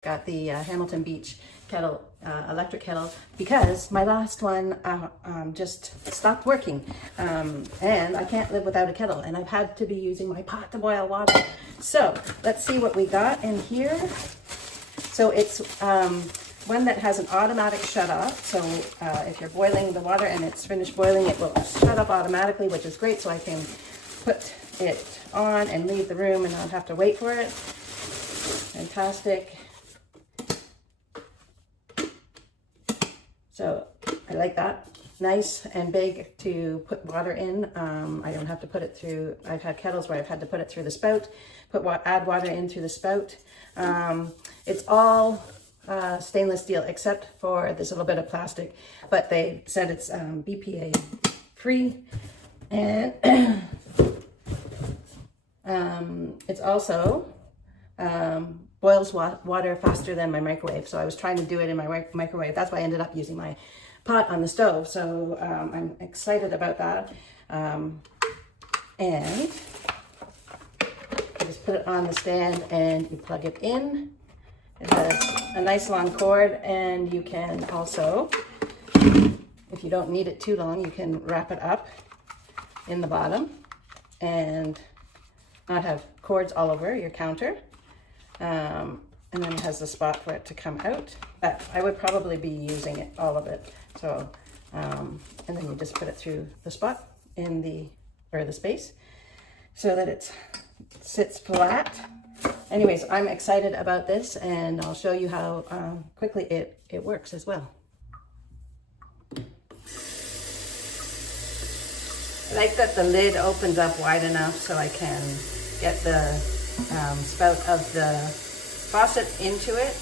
Got the Hamilton Beach kettle, electric kettle, because my last one just stopped working, and I can't live without a kettle, and I've had to be using my pot to boil water. So let's see what we got in here. So it's one that has an automatic shut off. So if you're boiling the water and it's finished boiling, it will shut up automatically, which is great. So I can put it on and leave the room and not have to wait for it. Fantastic. So I like that. Nice and big to put water in. I don't have to put it through. I've had kettles where I've had to put it through the spout, add water in through the spout. It's all stainless steel except for this little bit of plastic, but they said it's BPA free, and it's also boils water faster than my microwave. So I was trying to do it in my microwave. That's why I ended up using my pot on the stove. So I'm excited about that. And you just put it on the stand and you plug it in. It has a nice long cord, and you can also, if you don't need it too long, you can wrap it up in the bottom and not have cords all over your counter. And then it has the spot for it to come out, but I would probably be using it, all of it. So, and then you just put it through the spot in the space so that it sits flat. Anyways, I'm excited about this, and I'll show you how quickly it works as well. I like that the lid opens up wide enough so I can get the spout of the faucet into it,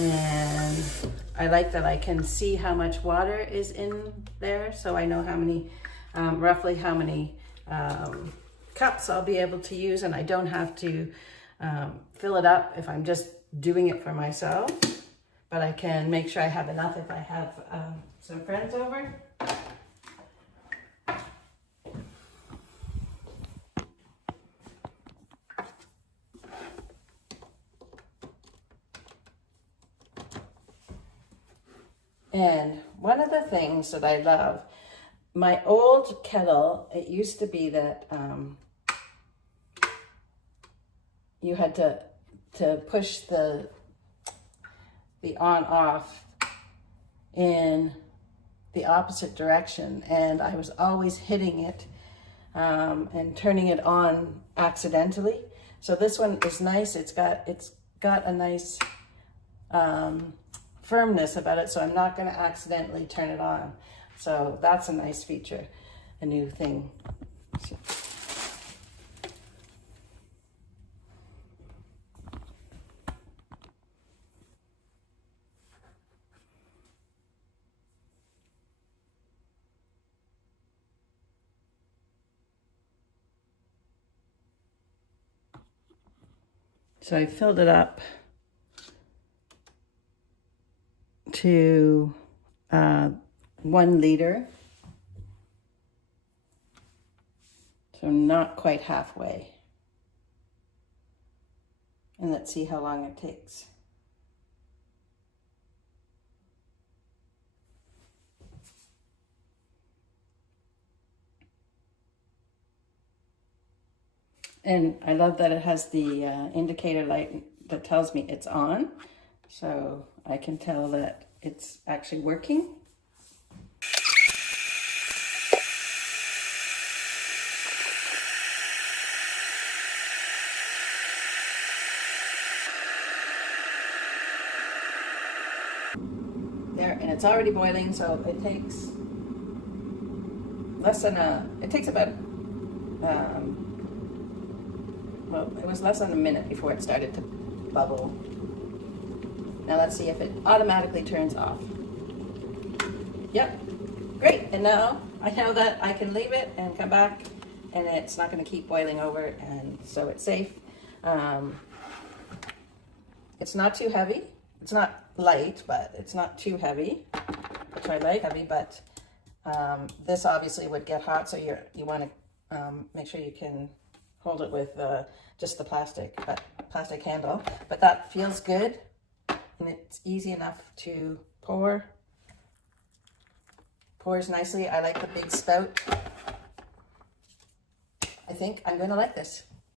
and I like that I can see how much water is in there, so I know how many, roughly how many cups I'll be able to use, and I don't have to fill it up if I'm just doing it for myself, but I can make sure I have enough if I have some friends over. And one of the things that I love, my old kettle, it used to be that you had to push the on off in the opposite direction, and I was always hitting it and turning it on accidentally. So this one is nice. It's got a nice firmness about it, so I'm not going to accidentally turn it on. So that's a nice feature, a new thing. So I filled it up to 1 liter, so not quite halfway, and let's see how long it takes. And I love that it has the indicator light that tells me it's on, so I can tell that it's actually working. There, and it's already boiling, so it takes about well, it was less than a minute before it started to bubble. Now let's see if it automatically turns off. Yep, great. And now I know that I can leave it and come back, and it's not going to keep boiling over, and so it's safe. It's not too heavy. It's not light, but it's not too heavy, which I like heavy, but this obviously would get hot, so you want to make sure you can hold it with just the plastic handle, but that feels good, and it's easy enough to pour. Pours nicely. I like the big spout. I think I'm going to like this.